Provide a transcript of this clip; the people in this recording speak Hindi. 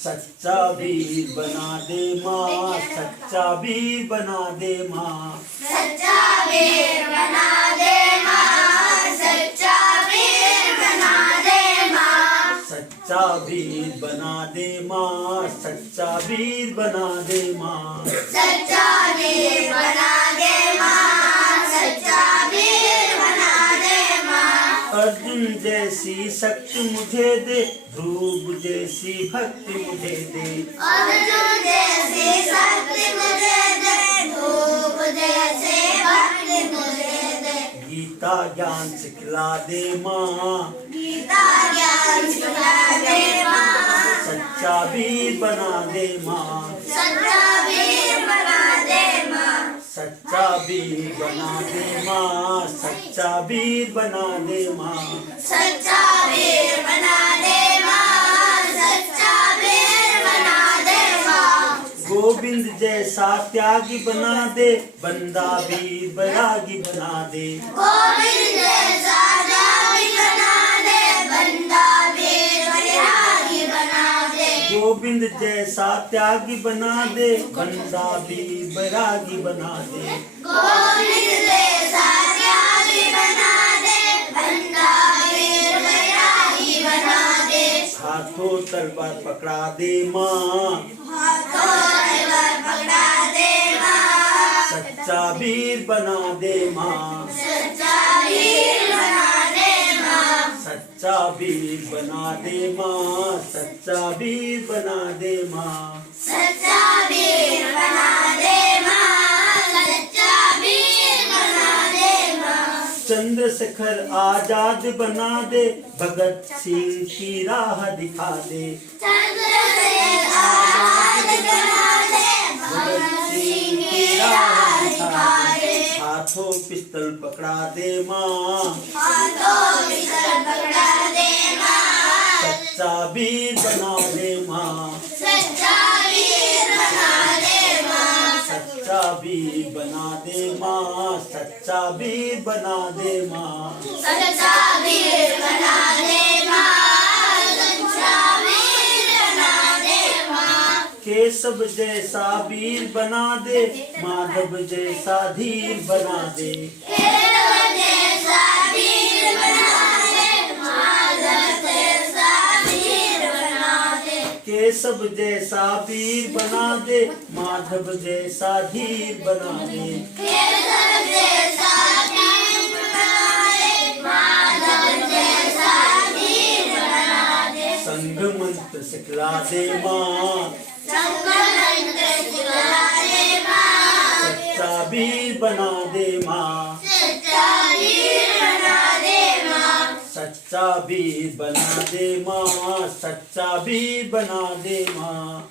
सच्चा वीर बना दे माँ, सच्चा वीर बना दे माँ, सच्चा वीर बना दे माँ, सच्चा वीर बना दे माँ, सच्चा वीर बना दे माँ, सच्चा वीर बना दे माँ, सच्चा वीर बना दे माँ, सच्चा वीर बना दे माँ। अर्जुन जैसी शक्ति मुझे दे, ध्रुव जैसी भक्ति मुझे दे, अर्जुन जैसी शक्ति मुझे दे, ध्रुव जैसी भक्ति मुझे दे, गीता ज्ञान सिखला दे माँ, गीता ज्ञान सिखला दे माँ, सच्चा वीर बना दे माँ, सच्चा वीर बना दे माँ, सच्चा वीर बना दे माँ, सच्चा वीर बना दे माँ, सच्चा वीर बना दे माँ, सच्चा वीर बना दे माँ। गोविंद जैसा त्यागी बना दे, बंदा वीर बैरागी बना दे, गोविंद जैसा त्यागी बना दे, बंदा वीर बैरागी बना दे, गोविंद जैसा त्यागी बना दे, बंदा वीर बैरागी बना दे, गोविंद जैसा त्यागी बना दे, बंदा वीर बैरागी बना दे, हाथों तलवार पकड़ा दे माँ, हाथों तलवार पकड़ा दे माँ, सच्चा वीर बना दे माँ, सच्चा वीर बना दे माँ, सच्चा वीर बना दे माँ, सच्चा वीर बना दे माँ, सच्चा वीर बना दे माँ, सच्चा वीर बना दे माँ। चंद्रशेखर आजाद बना दे, भगत सिंह की राह दिखा दे, चंद्रशेखर आजाद बना दे, भगत सिंह की राह दिखा दे, हाथों पिस्तौल पकड़ा दे माँ, हाथों पिस्तौल पकड़ा दे माँ, सच्चा वीर बना दे माँ, सच्चा वीर बना दे माँ, सच्चा वीर बना दे माँ, सच्चा वीर बना दे माँ, सच्चा वीर बना दे माँ, सच्चा वीर बना दे माँ। केशव जैसा वीर बना दे, माधव जैसा धीर बना दे, केशव जैसा वीर बना दे, माधव जैसा वीर बना दे, केशव जैसा वीर बना दे, माधव जैसा धीर बना दे, केशव जैसा वीर बना दे, माधव जैसा वीर बना दे, संघ मंत्र सिखला दे माँ, संगठन सिखला दे माँ, सच्चा वीर बना दे माँ, सच्चा वीर बना दे माँ, सच्चा वीर बना दे माँ, सच्चा वीर बना दे माँ।